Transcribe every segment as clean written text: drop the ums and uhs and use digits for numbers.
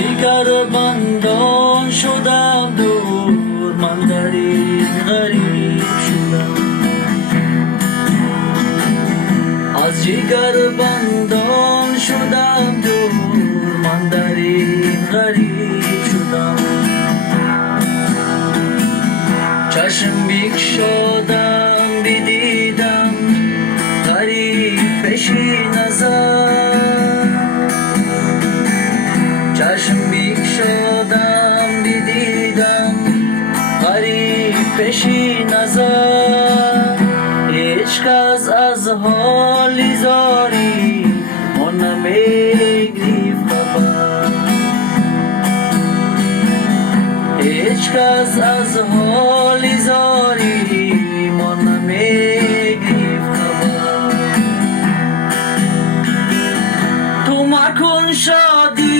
جگر بندان شدم دور، من در این غریب شدم. از جگر بندان شدم دور، من در این غریب شدم. چشم بگشادم بدیدم غریب پیشی نظر. چشم بگشادم بدیدم غریب پیشی نظر. هیچ کس از حال زاری ما نمیگرفت خبر. هیچ کس از حال زاری ما نمیگرفت خبر. تو مکن شادی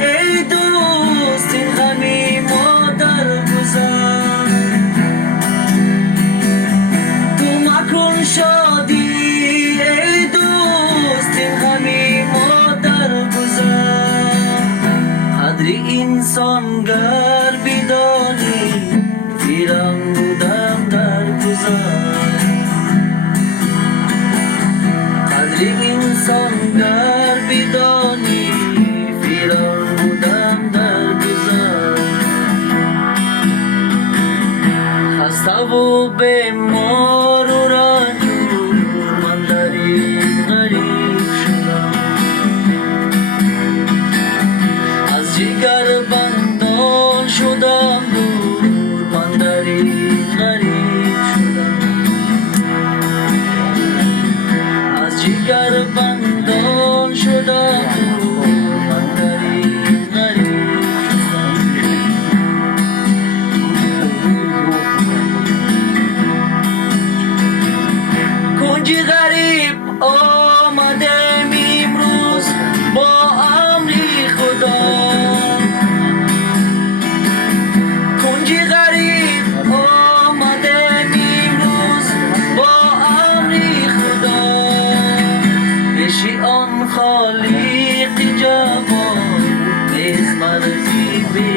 ای دوست، این غمی ما درگذر. تو مکن شادی ای دوست، این غمی ما درگذر. قدر انسان گر بدانی، پیرم بودم در گذر. قدر انسان گر بدانی، پیرم بودم در گذر. خسته و بیمار و رنجور، من در این غریب شدم. از جگر بندان شدم دور، من در این غریب شدم. از جگر بندان شدم دور، من در این غریب شدم. کنج غریب آمدم امروز با امر خدا. کنج غریب آمدم امروز با امر خدا. پیش آن خالق جوان نیست مرزی بی